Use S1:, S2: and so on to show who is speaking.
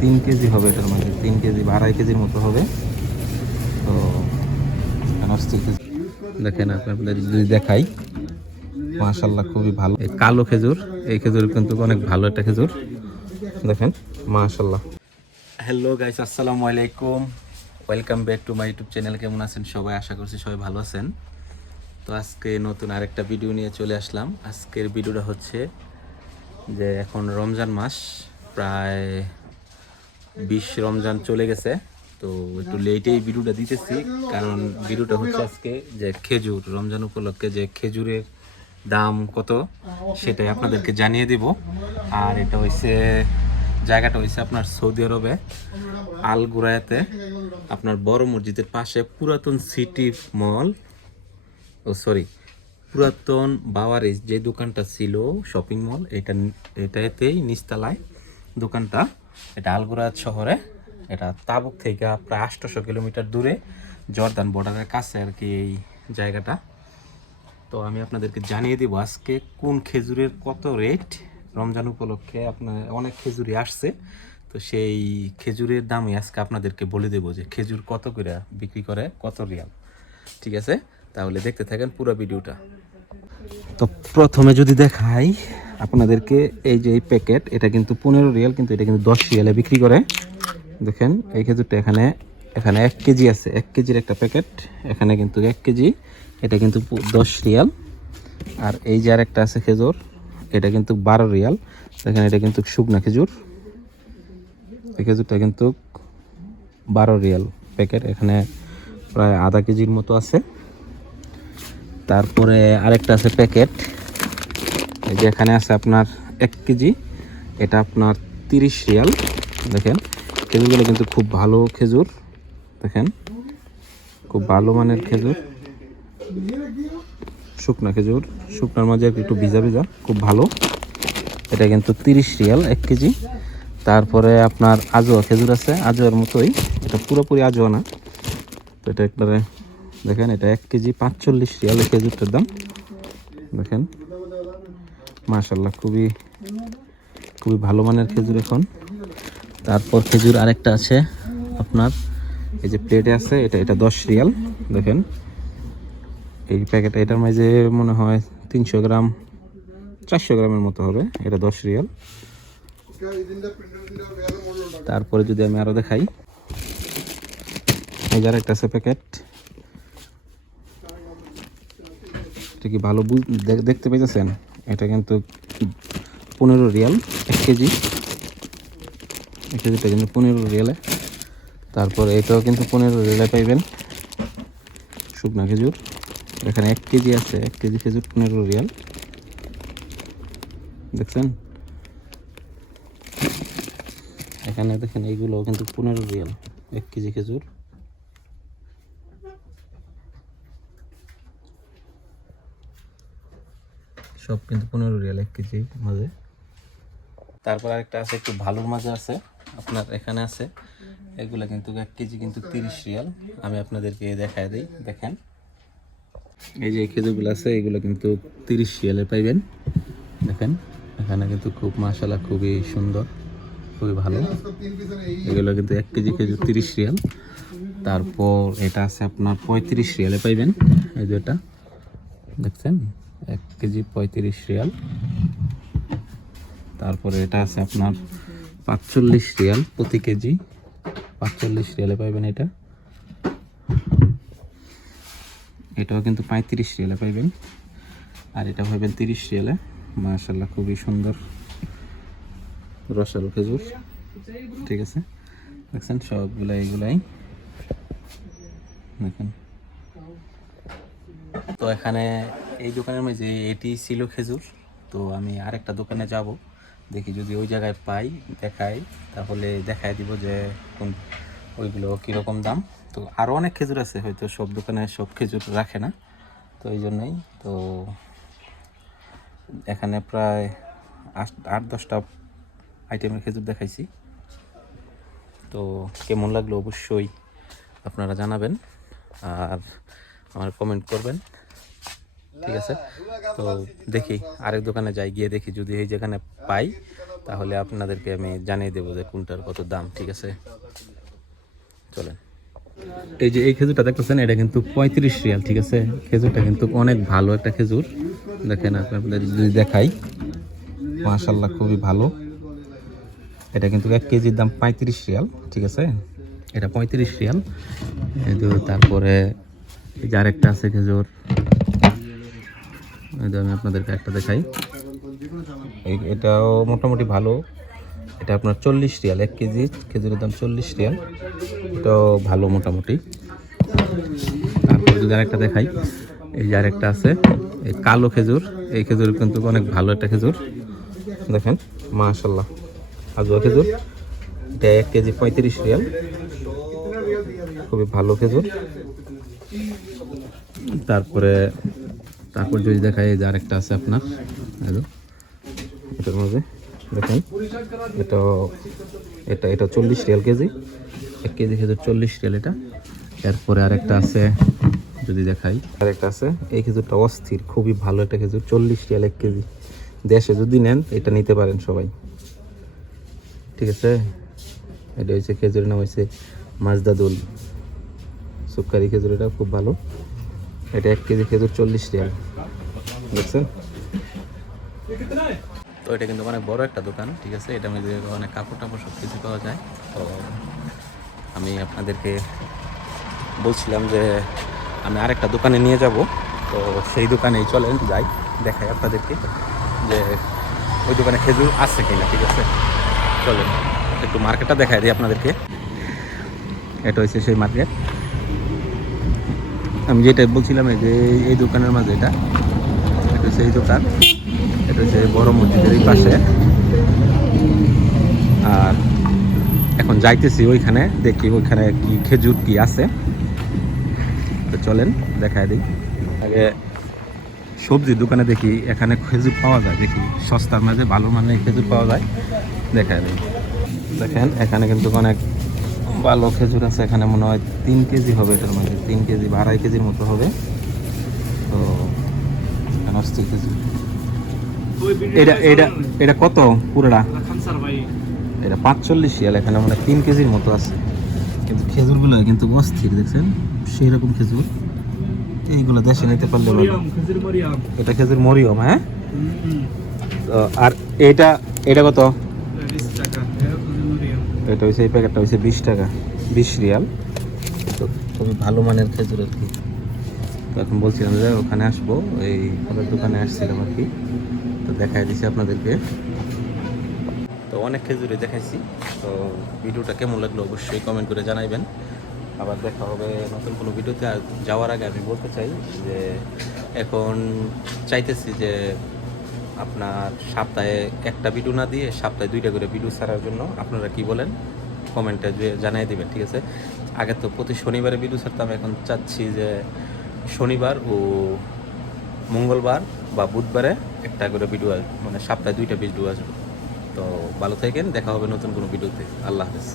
S1: তিন কেজি হবে এটার মধ্যে, তিন কেজি বা আড়াই কেজির মতো হবে। তো। দেখেন আপনাদের যদি দেখাই মাশাল্লাহ খুবই ভালো। এই কালো খেজুর, এই খেজুর কিন্তু অনেক ভালো একটা খেজুর। দেখেন মাশাল্লাহ হ্যালো গাইস আসসালামু আলাইকুম। Welcome back to my YouTube channel কেমন আছেন সবাই? আশা করছি সবাই ভালো আছেন। তো আজকে নতুন আরেকটা ভিডিও নিয়ে চলে আসলাম। আজকের ভিডিওটা হচ্ছে যে এখন রমজান মাস, প্রায় বিশ রমজান চলে গেছে। তো একটু লেটেই ভিডিওটা দিতেছি, কারণ ভিডিওটা হচ্ছে আজকে যে খেজুর, রমজান উপলক্ষে যে খেজুরের দাম কত, সেটাই আপনাদেরকে জানিয়ে দিব। আর এটা হচ্ছে জায়গাটা হচ্ছে আপনার সৌদি আরবে আল গুরায়াতে আপনার বড় মসজিদের পাশে পুরাতন সিটি মল। ও সরি পুরাতন বাওয়ারিস যে দোকানটা ছিল শপিং মল এটা, এটাতেই নিচতলায় দোকানটা। এটা আলগুরাত শহরে, এটা তাবুক থেকে প্রায় আটশোশো কিলোমিটার দূরে, জর্দান বর্ডারের কাছে আর কি এই জায়গাটা। তো আমি আপনাদেরকে জানিয়ে দিব আজকে কোন খেজুরের কত রেট রমজান উপলক্ষে আপনার অনেক খেজুরি আসছে। তো সেই খেজুরের দামই আজকে আপনাদেরকে বলে দেবো যে খেজুর কত করে বিক্রি করে, কত রিয়াল। ঠিক আছে? তাহলে দেখতে থাকেন পুরো ভিডিওটা। তো প্রথমে যদি দেখাই আপনাদেরকে এই যে এই প্যাকেট, এটা কিন্তু পনেরো রিয়াল, কিন্তু এটা কিন্তু দশ রিয়ালে বিক্রি করে। দেখেন, এই খেজুরটা এখানে এখানে এক কেজি আছে, এক কেজির একটা প্যাকেট, এখানে কিন্তু এক কেজি, এটা কিন্তু দশ রিয়াল। আর এই যে আর একটা আছে খেজুর, এটা কিন্তু বারো রিয়াল। দেখেন, এটা কিন্তু শুকনা খেজুর। এই খেজুরটা কিন্তু বারো রিয়াল প্যাকেট, এখানে প্রায় আধা কেজির মতো আছে। তারপরে আরেকটা আছে প্যাকেট। এই যে এখানে আছে আপনার এক কেজি। এটা আপনার তিরিশ রিয়াল। দেখেন, খেজুরগুলো কিন্তু খুব ভালো খেজুর। দেখেন, খুব ভালো মানের খেজুর। শুকনা খেজুর। শুকনার মাঝে একটু ভিজা ভিজা, খুব ভালো। এটা কিন্তু তিরিশ রিয়াল এক কেজি। তারপরে আপনার আজোয়া খেজুর আছে, আজোয়ার মতোই। এটা পুরোপুরি আজোয়া না। তো এটা একবারে দেখেন, এটা এক কেজি পাঁচচল্লিশ রিয়াল এই খেজুরটার দাম। দেখেন মাশাল্লাহ খুবই খুবই ভালো মানের খেজুর এখন। তারপর খেজুর আরেকটা আছে আপনার, এই যে প্লেটে আছে, এটা এটা দশ রিয়াল। দেখেন, এই প্যাকেট এটার মাঝে মনে হয় তিনশো গ্রাম, চারশো গ্রামের মতো হবে, এটা দশ রিয়াল। তারপরে যদি আমি আরও দেখাই, এই যে আরেকটা আছে প্যাকেট এটা কি ভালো দেখতে পেয়েছেন? এটা কিন্তু পনেরো রিয়াল, এক কেজি। এক কেজিটা কিন্তু পনেরো রিয়ালে। তারপর এটাও কিন্তু পনেরো রিয়ালে পাইবেন। শুকনা খেজুর। এখানে এক কেজি আছে, এক কেজি খেজুর পনেরো রিয়াল। দেখছেন? এখানে দেখেন এইগুলো কিন্তু পনেরো রিয়াল, এক কেজি খেজুর। সব কিন্তু পনেরো রিয়াল এক কেজি মাঝে। তারপর আরেকটা আছে, একটু ভালোর মাঝে আছে, আপনার এখানে আছে। এগুলো কিন্তু এক কেজি কিন্তু তিরিশ রিয়াল। আমি আপনাদেরকে দেখায় দিই, দেখেন। এই যে খেজুরগুলো আছে, এগুলো কিন্তু তিরিশ রিয়ালে পাইবেন। দেখেন, এখানে কিন্তু খুব মাসালা খুবই সুন্দর, খুবই ভালো। এগুলো কিন্তু এক কেজি খেজুর তিরিশ রিয়াল। তারপর এটা আছে আপনার পঁয়ত্রিশ রিয়ালে পাইবেন, এই যে এটা। দেখছেন? এক কেজি পঁয়ত্রিশ রিয়াল। তারপরে এটা আছে আপনার পাঁচচল্লিশ রিয়াল প্রতি কেজি। পাঁচচল্লিশ রিয়ালে পাইবেন এটা। এটাও কিন্তু পঁয়ত্রিশ রিয়ালে পাইবেন। আর এটা পাইবেন তিরিশ রিয়ালে। মাশাল্লাহ খুবই সুন্দর। রসালো খেজুর। ঠিক আছে? দেখছেন সবগুলো এগুলাই দেখেন। তো এখানে এই দোকানের মধ্যে এটি ছিল খেজুর, তো আমি আরেকটা দোকানে যাব, দেখি যদি ওই জায়গায় পাই, দেখাই, তাহলে দেখাই দিব যে কোন, ওইগুলো কীরকম দাম। তো আরও অনেক খেজুর আছে, হয়তো সব দোকানে সব খেজুর রাখে না, তো এই জন্যই, তো এখানে প্রায় আট আট, দশটা আইটেমের খেজুর দেখাইছি। তো কেমন লাগল অবশ্যই আপনারা জানাবেন, আর আমার কমেন্ট করবেন। ঠিক আছে? তো দেখি, আরেক দোকানে যাই, গিয়ে দেখি যদি এই যেখানে পাই, তাহলে আপনাদেরকে আমি জানিয়ে দেবো যে কোনটার কত দাম, ঠিক আছে? চলেন। এই যে এই খেজুরটা দেখতেছেন, এটা কিন্তু পঁয়ত্রিশ রিয়াল, ঠিক আছে? খেজুরটা কিন্তু অনেক ভালো একটা খেজুর। দেখেন, আপনাদের যদি দেখাই মাশাল্লাহ খুবই ভালো। এটা কিন্তু এক কেজির দাম পঁয়ত্রিশ রিয়াল, ঠিক আছে? এটা পঁয়ত্রিশ রিয়াল। কিন্তু তারপরে এই যে আরেকটা আছে খেজুর। যে আমি আপনাদেরকে একটা দেখাই। এটাও মোটামুটি ভালো। এটা আপনার চল্লিশ রিয়াল, এক কেজি খেজুরের দাম চল্লিশ রিয়াল। এটাও ভালো মোটামুটি। তারপর যদি আরেকটা দেখাই, এই যে আরেকটা আছে, এই কালো খেজুর। এই খেজুর কিন্তু অনেক ভালো একটা খেজুর। দেখেন মাশাল্লাহ আজুয়া খেজুর। এটা এক কেজি পঁয়ত্রিশ রিয়াল। খুবই ভালো খেজুর। তারপরে তারপর যদি দেখাই এই যে আরেকটা আছে আপনার যে, এটার মধ্যে দেখেন এটা এটা এটা চল্লিশ রিয়াল কেজি। এক কেজি খেজুর চল্লিশ রিয়াল এটা। এরপরে আরেকটা আছে যদি দেখাই। আরেকটা আছে এই খেজুরটা অস্থির খুবই ভালো একটা খেজুর চল্লিশ রিয়াল এক কেজি। দেশে যদি নেন এটা নিতে পারেন সবাই। ঠিক আছে? এটা হচ্ছে খেজুরের নাম হচ্ছে মাজদাদুল। সুকারি খেজুর এটা খুব ভালো। এটা এক কেজি খেজুর চল্লিশ রিয়াল। দেখছেন তো এটা কিন্তু অনেক বড় একটা দোকান, ঠিক আছে? এটা মধ্যে অনেক কাপড় টাপড় সব কিছু পাওয়া যায়। তো আমি আপনাদেরকে বলছিলাম যে আমি আরেকটা দোকানে নিয়ে যাব। তো সেই দোকানেই চলেন, যাই, দেখাই আপনাদেরকে যে ওই দোকানে খেজুর আছে কিনা, ঠিক আছে? চলেন, একটু মার্কেটটা দেখাই দিই আপনাদেরকে। এটা হচ্ছে সেই মার্কেট আমি যেটা বলছিলাম, এই যে এই- দোকানের মাঝে এটা এটা হচ্ছে এই দোকান, এটা হচ্ছে বড় মসজিদের এই পাশে। আর এখন যাইতেছি ওইখানে, দেখি ওইখানে কি খেজুর কি আছে। তো চলেন দেখায় দিই। আগে সবজির দোকানে দেখি এখানে খেজুর পাওয়া যায়, দেখি সস্তার মাঝে ভালো মানের খেজুর পাওয়া যায় দেখায় দিই। দেখেন, এখানে কিন্তু অনেক ভালো খেজুর আছে এখানে মনে হয় তিন কেজি হবে এটার মধ্যে তিন কেজি বা আড়াই কেজির মতো হবে। তো অস্থির খেজুর। এটা এটা এটা কত পুরোটা? এটা পাঁচচল্লিশ রিয়াল এখানে মানে তিন কেজির মতো আছে। কিন্তু খেজুরগুলো কিন্তু অস্থির দেখছেন? সেই রকম খেজুর। এইগুলো দেশে নিতে পারলে এটা খেজুর মরিয়ম হ্যাঁ? তো আর এটা এটা কত? এটা হচ্ছে এই প্যাকেটটা হচ্ছে বিশ টাকা, বিশ রিয়াল। তো খুবই ভালো মানের খেজুর আর কি। তো এখন বলছিলাম যে ওখানে আসব, এই ফলের দোকানে আসছিলাম আর কি। তো দেখাই দিছি আপনাদেরকে। তো অনেক খেজুরে দেখাইছি, তো ভিডিওটা কেমন লাগল অবশ্যই কমেন্ট করে জানাইবেন। আবার দেখা হবে নতুন কোনো ভিডিওতে। যাওয়ার আগে আমি বলতে চাই যে এখন চাইতেছি যে আপনার সপ্তাহে একটা ভিডিও না দিয়ে সপ্তাহে দুইটা করে ভিডিও ছাড়ার জন্য আপনারা কি বলেন? কমেন্টে জানিয়ে দেবেন, ঠিক আছে? আগে তো প্রতি শনিবারে ভিডিও ছাড়তাম, এখন চাচ্ছি যে শনিবার ও মঙ্গলবার বা বুধবারে একটা করে ভিডিও আসবে মানে সপ্তাহে দুইটা ভিডিও আসবে। তো ভালো থাকেন, দেখা হবে নতুন কোনো ভিডিওতে আল্লাহ হাফেজ।